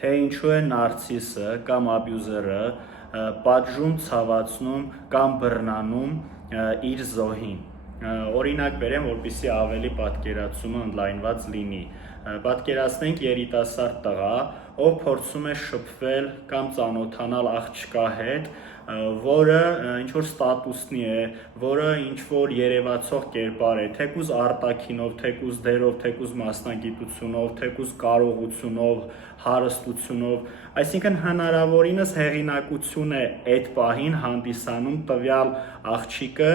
թե ինչու է նարցիսը կամ աբյուզերը պատժում, ցավացնում կամ բռնանում իր զոհին։ Օրինակ բերեմ, որպեսզի ավելի պատկերացումը ընդլայնված լինի։ Պատկերացնենք երիտասարդ տղա, ով փորձում է շփվել կամ ծանոթանալ աղջկա հետ, որը ինչ-որ ստատուսնի է, որը ինչ-որ երևացող կերպար է, թեկուզ արտաքինով, թեկուզ դերով, թեկուզ մասնագիտությունով, թեկուզ կարողությունով, հարստությունով, այսինքն հնարավորինս հեղինակություն է այդ պահին հանդիսանում տվյալ աղջիկը,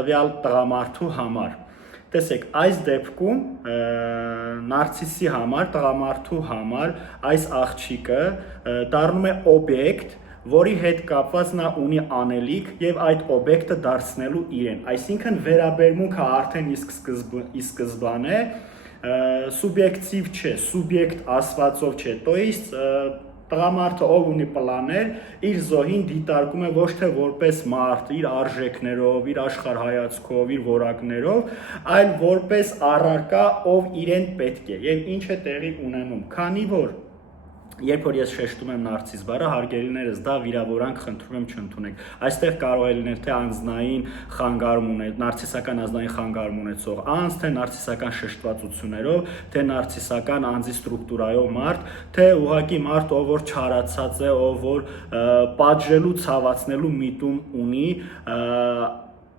տվյալ տղամարդու համար։ Տեսեք, այս դեպքում նարցիսի համար, տղամարդու համար այս աղջիկը դառնում է օբյեկտ, որի հետ կապված նա ունի անելիք եւ այդ օբյեկտը դարձնելու իրեն։ Այսինքն վերաբերմունքը արդեն իսկ սկզբանե սուբյեկտիվ չէ, սուբյեկտ ասվածով չէ, то есть տղամարդը ով ունի պլաներ, իր զոհին դիտարկում է ոչ թե որպես մարդ, իր արժեքներով, իր աշխարհայացքով, իր որակներով, այլ որպես առարկա, ով իրեն պետք է։ Եվ ինչ է տեղի ունենում, քանի որ երբ որ ես շեշտում եմ նարցիս բառը, հարգելիներս, դա վիրավորանք խնդրում եմ չընդունեք։ Այստեղ կարող է լինել թե անձնային խանգարում ունեցող, նարցիսական անձնային խանգարում ունեցող անձ, թե նարցիսական շշտվածություններով, թե նարցիսական անձի ստրուկտուրայով մարդ, թե ուղղակի մարդ, ով որ չարացած է, ով որ պատժելու, ցավացնելու միտում ունի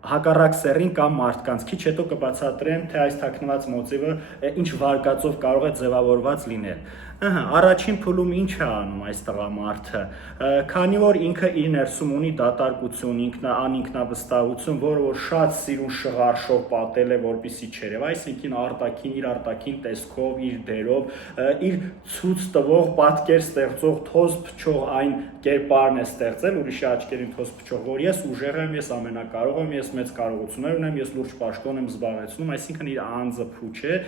հակառակ սեռին կամ մարդկանց։ Քիչ հետո կբացատրեմ, թե այս թաքնված մոտիվը ինչ վարկածով կարող է ձևավորված լինել։ Առաջին փուլում ինչ է անում այս տղամարդը, քանի որ ինքը իր ներսում ունի դատարկություն, անինքնավստահություն, որը որ շատ սիրուն շղարշով պատել է, որպեսի չերև, այսինքն իր արտաքին տեսքով, իր դերով, իր ցույց տվող, պատկեր ստեղծող, թոզ փչող այն կերպարն է ստեղծել, ուրիշի աչքերին թոզ փչող, որ ես ուժեղ եմ, ես ամենակարող եմ, ես մեծ կարողություններ ունեմ, ես լուրջ պաշտոն եմ զբաղեցնում, այսինքն իր անձը փուչ է,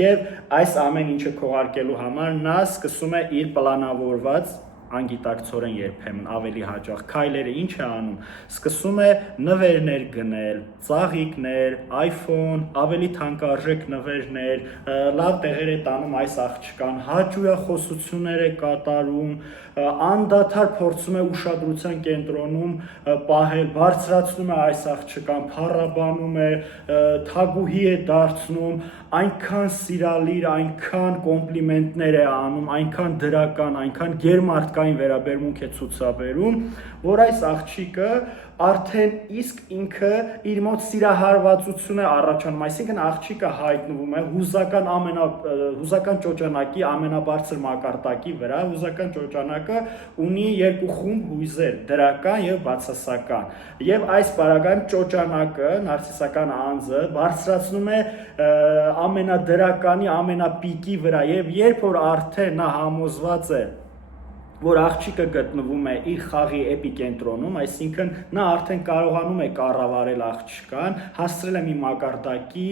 եւ այս ամեն ինչը քողարկելու համար նա սկսում է իր պլանավորված անգիտակցորեն երբեմն ավելի հաճախ քայլերը ինչ է անում, սկսում է նվերներ գնել, ծաղիկներ, iPhone, ավելի թանկարժեք նվերներ, լավ տեղեր է տանում այս աղջկան, հաճույախոսություններ է կատարում, անդադար փորձում է ուշադրության կենտրոնում պահել, բարձրացնում է այս աղջկան, փառաբանում է, թագուհի է դարձնում, այնքան սիրալիր, այնքան կոմպլիմենտներ է անում, այնքան դրական, այնքան գերմարդկային վերաբերմունք է ցուցաբերում, որ այս աղջիկը արդեն իսկ ինքը իր մոտ սիրահարվածություն է առաջանում, այսինքն աղջիկը հայտնվում է հուզական ճոճանակի ամենաբարձր մակարդակի վրա, հուզական ճոճանակը ունի երկու խումբ հույզեր, դրական եւ բացասական, եւ այս բaragայում ճոճանակը, նարցիսական անձը բարձրացնում է ամենադրականի, ամենապիկի վրա, եւ երբ որ արդեն նա համոզված է, որ աղջիկը գտնվում է իր խաղի էպիկենտրոնում, այսինքն նա արդեն կարողանում է կառավարել աղջկան, հասցրել է մի մակարդակի,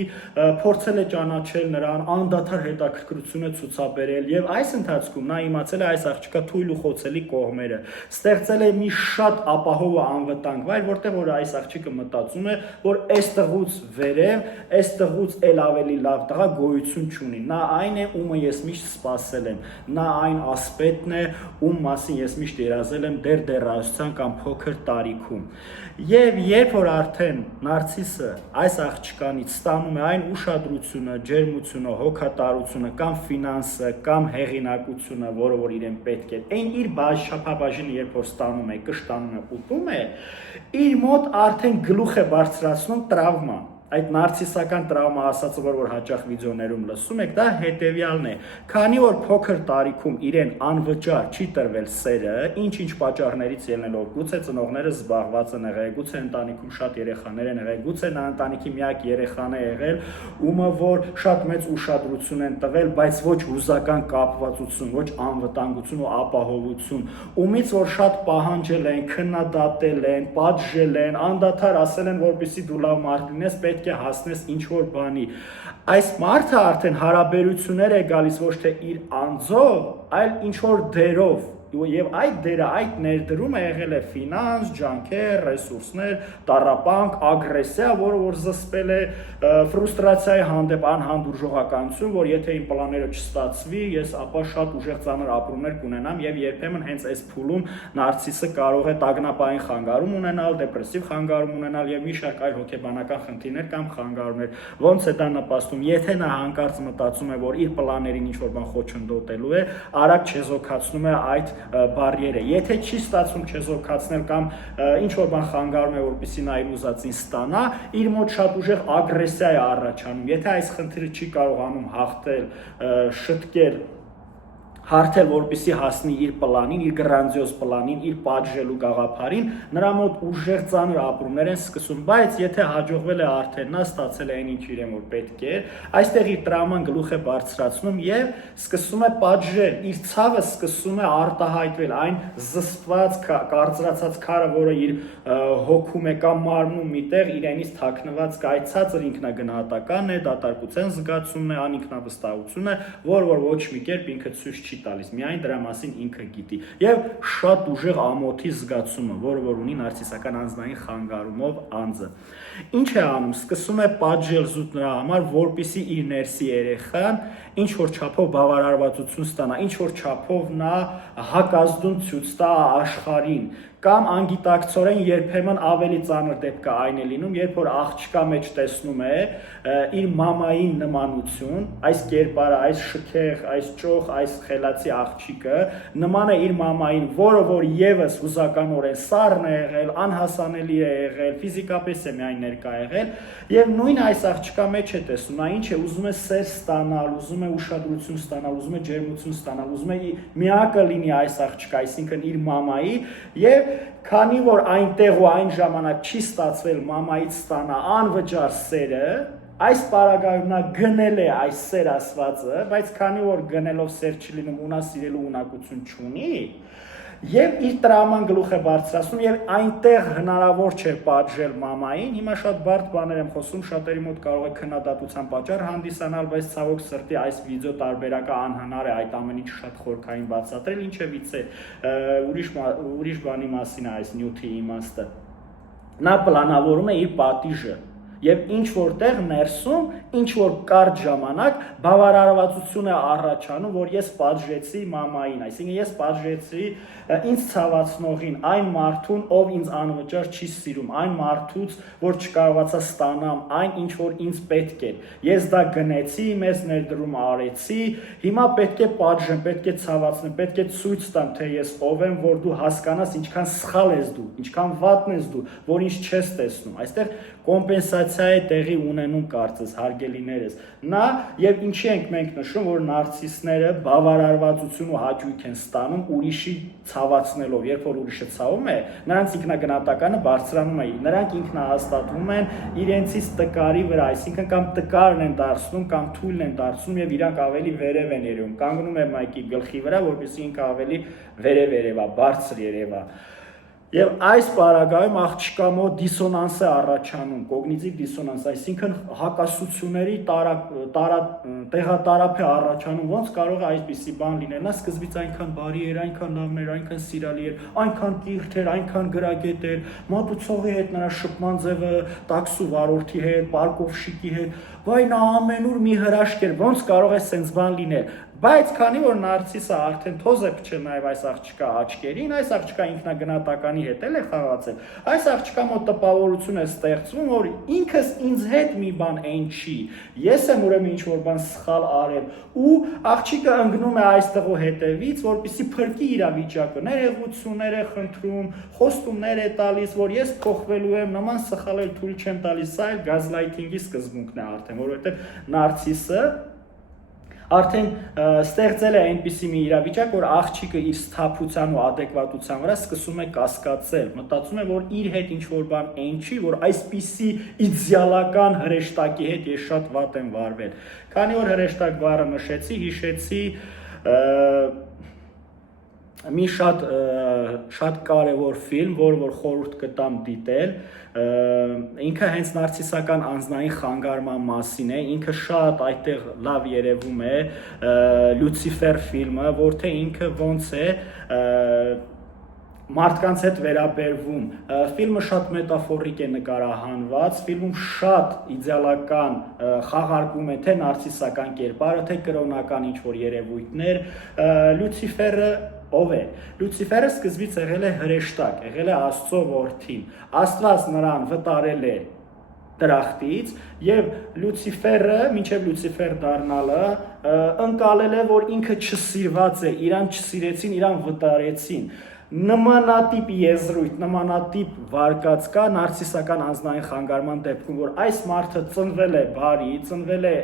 փորձել է ճանաչել նրան, անդադար հետաքրքրություն է ցուցաբերել եւ այս ընթացքում նա իմացել է այս աղջկա թույլ ու խոցելի կողմերը, ստեղծել է մի շատ ապահով ու անվտանգ վայր, որտեղ որ այս աղջիկը մտածում է, որ այս տղուց վերև, այս տղուց էլ ավելի լավ տղա գոյություն չունի, նա այն է, ումը ես միշտ սպասել եմ, նա այն ասպետն է, ում մասին ես միշտ երազել եմ դեռ դեռահասության կամ փոքր տարիքում։ Եվ երբ որ արդեն նարցիսը այս աղջկանից ստանում է այն ուշադրությունը, ջերմությունը, հոգատարությունը կամ ֆինանսը կամ հեղինակությունը, որը որ իրեն պետք է, այն իր շափաբաժինը երբ որ ստանում է, կշտանում է, ուտում է, իր մոտ արդեն գլուխ է բարձրացնում տրավման։ Այդ նարցիսական տրավմա ասածը, որ հաճախ վիդեոներում լսում եք, դա հետևյալն է, քանի որ փոքր տարիքում իրեն անվճար չի տրվել սերը, ինչ-ինչ պատճառներից ելնելով, գուցե ծնողները զբաղված են եղել, գուցե ընտանիքում շատ երեխաներ են եղել, գուցե նա ընտանիքի միակ երեխան է եղել, ումը որ շատ մեծ ուշադրություն են տվել, բայց ոչ հուզական կապվածություն, ոչ անվտանգություն ու ապահովություն, ումից որ շատ պահանջել են, քննադատել են, պատժել են, անդադար ասել են, որպեսզի դու լավ մարդ լինես, պետք է հասնես ինչ-որ բանի։ Այս մարդը արդեն հարաբերություններ է գալիս ոչ թե իր անձով, այլ ինչ-որ դերով, եւ այդ դերը, այդ ներդրումը եղել է ֆինանս, ջանքեր, ռեսուրսներ, տառապանք, ագրեսիա, որը որ զսպել է ֆրուստրացիայի հանդեպ անհանդուրժողականություն, որ եթե իմ պլանները չստացվի, ես ապա շատ ուժեղ ծանր ապրումներ կունենամ եւ երբեմն հենց այս փուլում նարցիսը կարող է տագնապային խանգարում ունենալ, դեպրեսիվ խանգարում ունենալ եւ մի շարք այլ հոգեբանական խնդիրներ կամ խանգարումներ։ Ոնց է դա նպաստում, եթե նա հանկարծ մտածում է, որ իր պլաններին ինչ-որ բան խոչընդոտելու է, արագ չեզոքացնում է այդ բարիերը։ Եթե չի ստացվում չեզոքացնել կամ ինչ-որ բան խանգարում է, որպեսզի նա իր ուզածին ստանա, իր մոտ շատ ուժեղ ագրեսիա է առաջանում։ Եթե այս խնդիրը չի կարողանում հաղթել, շտկել, հարթել, որպեսզի հասնի իր պլանին, իր գրանձիոզ պլանին, իր պատժելու գաղափարին, նրա մոտ ուժեղ ծանր ապրումներ են սկսում, բայց եթե հաջողվել է արդեն, նա ստացել է այն ինչ իրեն որ պետք է, այստեղ իր տրավման գլուխ է բարձրացնում եւ սկսում է պատժել, իր ցավը սկսում է արտահայտվել, այն զսպված, կարծրացած քարը, որը իր հոգում է կամ մարմնում միտեղ իրենից թաքնված կայացած ինքնագնահատականն է, դատարկության զգացումն է, անինքնավստահությունն է, որ ոչ մի կերպ ինքը ցույց չի տալիս, միայն դրա մասին ինքը գիտի եւ շատ ուժեղ ամոթի զգացումը, որը ունի նարցիսական անձնային խանգարումով անձը։ Ինչ է անում, սկսում է պատժել զուտ նրա համար, որպեսզի իր ներսի երեխան ինչ որ չափով բավարարվածություն ստանա, ինչ որ չափով նա հակազդում ցույց տա աշխարհին, կամ անգիտակցորեն երբեմն ավելի ծանր դեպքը այն է լինում, երբ որ աղջկա մեջ տեսնում է իր մամային նմանություն, այս կերպարը, այս շքեղ, այս ճոխ, այս խելացի աղջիկը նման է իր մամային, որը որ եւս հուզականորեն սառն է եղել, անհասանելի է եղել, ֆիզիկապես է միայն ներկա եղել, եւ նույն այս աղջկա մեջ է տեսնում, նա ինչ է ուզում է սեր ստանալ, ուզում է ուշադրություն ստանալ, ուզում է ջերմություն ստանալ, ուզում է միակը լինի այս աղջկա, այսինքն իր մամայի եւ քանի որ այնտեղ ու այն ժամանակ չի ստացվել մամայից ստանա անվճար սերը, այս պարագայում նա գնել է այս սեր ասվածը, բայց քանի որ գնելով սեր չի լինում, ունա սիրելու ունակություն չունի, եւ իր տրավման գլուխ է բարձրացնում եւ այնտեղ հնարավոր չէ պատժել մամային։ Հիմա շատ բարդ բաներ եմ խոսում, շատերի մոտ կարող է քննադատության պատճառ հանդիսանալ, բայց ցավոք սրտի այս վիդեո տարբերակը անհնար է այդ ամեն ինչ շատ խորքային բացատրել, ինչևից է ուրիշ բանի մասին է այս նյութի իմաստը։ Նա պլանավորում է իր պատիժը եւ ինչ որտեղ ներսում, ինչ որ կարճ ժամանակ բավարարվածություն է առաջանում, որ ես պատժեցի մամային, այսինքն ես պատժեցի ինձ ցավացնողին, այն մարդուն, ով ինձ անվճար չի սիրում, այն մարդուց, որ չկարողացա ստանամ այն, ինչ որ ինձ պետք է։ Ես դա գնեցի, մեզ ներդրում արեցի, հիմա պետք է պատժեմ, պետք է ցավացնեմ, պետք է ցույց տամ, թե ես ով եմ, որ դու հասկանաս ինչքան սխալ ես դու, ինչքան վատն ես դու, որ ինչ չես տեսնում։ Այստեղ կոմպենսացիա է տեղի ունենում կարծես հարգելիներս։ Նա եւ ինչի ենք մենք նշում, որ նարցիսները բավարարվածություն ու հաճույք են ստանում ուրիշի ցավացնելով, երբ որ ուրիշը ցավում է, նրանց ինքնագնահատականը բարձրանում է, նրանք ինքնահաստատվում են իրենցից տկարի վրա, այսինքն կամ տկարն են դարձնում, կամ թույլն են դարձնում եւ իրանք ավելի վերև են երևում, կանգնում է մայկի գլխի վրա, որպեսզի ինքը ավելի վերև երևա, բարձր երևա։ Եվ այս պարագայում աղջկա մոտ դիսոնանս է առաջանում, կոգնիտիվ դիսոնանս, այսինքն հակասությունների տեղատարափ է առաջանում, ոնց կարող է այսպիսի բան լինել, նա սկզբից այնքան բարի էր, այնքան լավն էր, այնքան սիրալի էր, այնքան կիրթ էր, այնքան գրագետ էր, մատուցողի հետ նրա շփման ձևը, տաքսու վարորդի հետ, պարկովշիկի հետ, վայ նա ամենուր մի հրաշք էր, ոնց կարող է սենց բան լինել։ Բայց քանի որ նարցիսը արդեն թոզ է փչել նաև այս աղջկա աչքերին, այս աղջկա ինքնագնահատականի հետ էլ է խաղացել, այս աղջկա մոտ տպավորություն է ստեղծվում, որ ինքս ինձ հետ մի բան այն չի, ես եմ ուրեմն ինչ-որ բան սխալ արել, ու աղջիկը ընկնում է այստեղով հետևից, որպեսզի փրկի իր վիճակը, ներողություններ է խնդրում, խոստումներ է տալիս, որ ես փոխվելու եմ, նման սխալել թույլ չեմ տալիս, սա էլ գազլայթինգի սկզբունքն է արդեն, որովհետև նարցիսը արդեն ստեղծել է այնպիսի մի իրավիճակ, որ աղջիկը իր սթափության ու adekvatության վրա սկսում է կասկածել, մտածում է, որ իր հետ ինչ-որ բան այն չի, որ այսպիսի իդեալական հրեշտակի հետ ես շատ վատ եմ վարվել։ Քանի որ հրեշտակ բառը նշեցի, հիշեցի մի շատ կարևոր ֆիլմ, որ խորհուրդ կտամ դիտել, ինքը հենց նարցիսական անձնային խանգարման մասին է, ինքը շատ այդտեղ լավ երևում է Լյուցիֆեր ֆիլմը, որտեղ ինքը ոնց է մարդկանց հետ վերաբերվում, ֆիլմը շատ մետաֆորիկ է նկարահանված, ֆիլմում շատ իդեալական խաղարկում է թե նարցիսական կերպարը, թե կրոնական ինչ-որ երևույթներ, Լյուցիֆերը ով է։ Լյուցիֆերը սկզբից եղել է հրեշտակ, եղել է Աստծո որդին, Աստված նրան վտարել է դրախտից եւ Լյուցիֆերը, մինչեւ Լյուցիֆեր դառնալը, ընկալել է, որ ինքը չսիրված է, իրան չսիրեցին, իրան վտարեցին։ Նմանատիպ եզրույթ, նմանատիպ վարկած կա նարցիսական անձնային խանգարման դեպքում, որ այս մարդը ծնվել է բարի, ծնվել է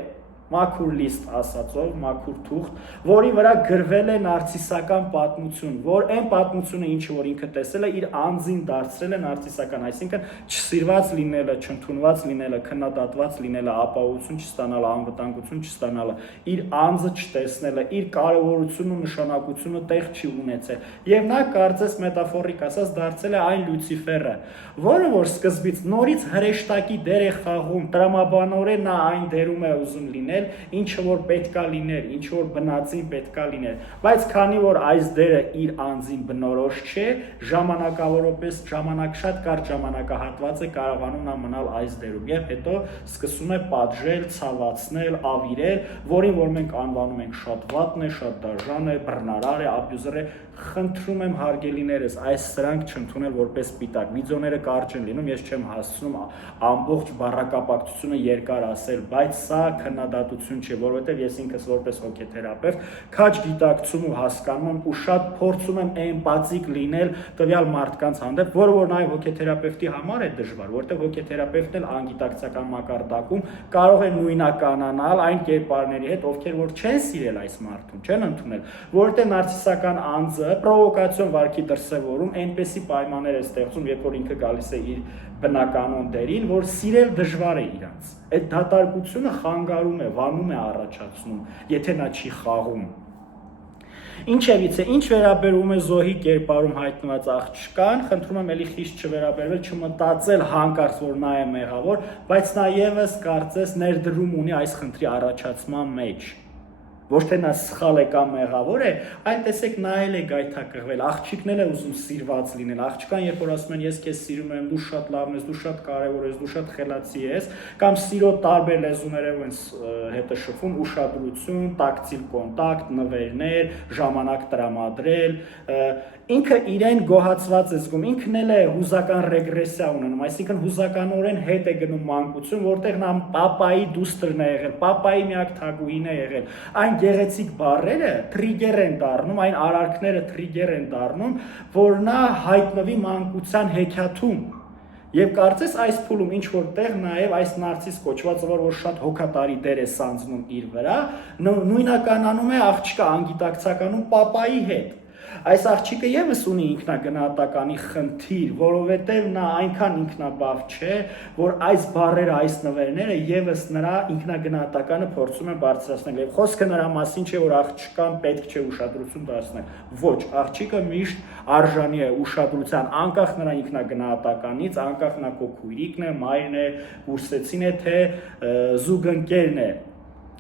մաքուր լիստ ասածով, մաքուր թուղթ, որի վրա գրվել է նարցիսական պատմություն, որ այն պատմությունը, ինչը որ ինքը տեսել է, իր անձին դարձրել է նարցիսական, այսինքն չսիրված լինելը, չընդունված լինելը, քննադատված լինելը, ապահովություն չստանալը, անվտանգություն չստանալը, իր անձը չտեսնելը, իր կարևորությունն ու նշանակությունը տեղ չի ունեցել։ Եվ նա կարծես մետաֆորիկ ասած դարձել է այն Լյուցիֆերը, որը որ սկզբից նորից հրեշտակի դեր է խաղում, տրամաբանորեն նա այն դերում է ուզում լինել, ինչը որ պետքա լիներ, ինչ որ բնածին պետքա լիներ, բայց քանի որ այս դերը իր անձին բնորոշ չէ, ժամանակավորապես շատ կարճ ժամանակահատված է կարողանում նա մնալ այս դերում եւ հետո սկսում է պատժել, ցավացնել, ավիրել, որին որ մենք անվանում ենք շատ վատն է, շատ դաժան է, բռնարար է, աբյուզեր է, խնդրում եմ հարգելիներս, այս սրանք չընդունել որպես սպիտակ, վիդեոները կարճ են լինում, ես չեմ հասցնում ամբողջ բառակապակցությունը երկար ասել, բայց սա քննադատություն չէ, որովհետև ես ինքս որպես հոգեթերապևտ քաջ գիտակցում ու հասկանում եմ ու շատ փորձում եմ էմպաթիկ լինել տվյալ մարդկանց հանդեպ, որը որ նաև հոգեթերապևտի համար է դժվար, որովհետև հոգեթերապևտն էլ անգիտակցական մակարդակում կարող է նույնականանալ այն կերպարների հետ, ովքեր որ չեն սիրել այս մարդուն, չեն ընդունել, որովհետև նարցիսական անձը պրովոկացիոն վարքի դրսևորում այնպեսի պայմաններ է ստեղծում, երբ որ ինքը գալիս է իր բնականոն դերին, որ սիրել դժվար է իրանց։ Այդ դատարկությունը խանգարում է, վանում է առաջացնում, եթե նա չի խաղում։ Ինչևիցե, ինչ վերաբերում է Զոհի կերպարում հայտնված աղջկան, խնդրում եմ էլի խիստ չվերաբերվել, չմտածել հանկարծ, որ նա է մեղավոր, բայց նա ևս կարծես ներդրում ունի այս խնդրի առաջացման մեջ։ Ոչ թե նա սխալ է կամ մեղավոր է, այլ տեսեք նա էլ է գայթակղվել, աղջիկն էլ է ուզում սիրված լինել, աղջկան երբ որ ասում են ես քեզ սիրում եմ, դու շատ լավն ես, դու շատ կարևոր ես, դու շատ խելացի ես, կամ սիրո տարբեր լեզուներով են հետը շփում, ուշադրություն, տակտիլ կոնտակտ, նվերներ, ժամանակ տրամադրել, ինքը իրեն գոհացված է զգում, ինքն էլ է հուզական ռեգրեսիա ունենում, այսինքն հուզականորեն հետ է գնում մանկություն, որտեղ նա պապայի դուստրն է եղել, պապայի միակ թագուհին է եղել, այն գեղեցիկ բառերը թրիգեր են դառնում, այն արարքները թրիգեր են դառնում, որ նա հայտնվի մանկության հեքիաթում։ Եվ կարծես այս փուլում ինչ որտեղ նաև այս նարցիս կոչվածը, որ շատ հոգատարի դեր է սանձնում իր վրա, նույնականանում է աղջկա անգիտակցականում պապայի հետ։ Այս աղջիկը ևս ունի ինքնագնահատականի խնդիր, որովհետև նա այնքան ինքնաբավ չէ, որ այս բառերը, այս նվերները ևս նրա ինքնագնահատականը փորձում են բարձրացնել։ Եվ խոսքը նրա մասին չէ, որ աղջկան պետք չէ ուշադրություն դարձնել։ Ոչ, աղջիկը միշտ արժանի է ուշադրության, անկախ նրա ինքնագնահատականից, անկախ նա քո քույրիկն է, մայրն է, կուրսեցին է, թե զուգընկերն է։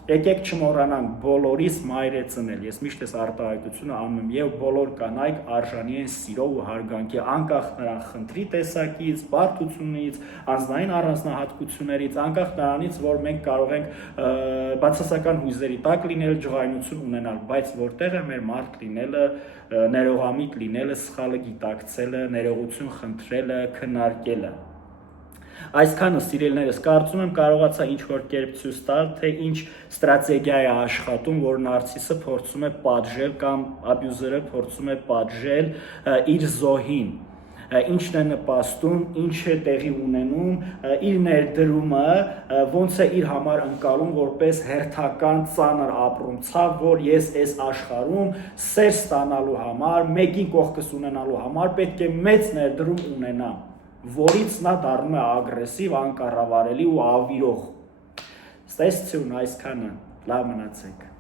Եկեք չմոռանանք, բոլորիս մայր է ծնել, ես միշտ այս արտահայտությունը անում եմ, եւ բոլոր կանայք արժանի են սիրո ու հարգանքի, անկախ նրան խնդրի տեսակից, բարդությունից, անձնային առանձնահատկություններից, անկախ նրանից, որ մենք կարող ենք բացասական հույզերի տակ լինել, ջղայնություն ունենալ, բայց որտեղ է մեր մարդ լինելը, ներողամիտ լինելը, սխալը գիտակցելը, ներողություն խնդրելը, քննարկելը։ Այսքանը սիրելիներս, կարծում եմ կարողացա ինչ-որ կերպ ցույց տալ, թե ինչ ստրատեգիա է աշխատում, որ նարցիսը փորձում է պատժել կամ աբյուզերը փորձում է պատժել իր զոհին, ինչն է նպաստում, ինչ է տեղի ունենում, իր ներդրումը ոնց է իր համար ընկալում որպես հերթական ծանր ապրում, ցավ, որ ես այս աշխարհում սեր ստանալու համար, մեկին կողքս ունենալու համար պետք է մեծ ներդրում ունենամ, որից նա դառնում է ագրեսիվ, անկառավարելի ու ավիրող։ Ստեսություն այսքանը, լավ մնացեք։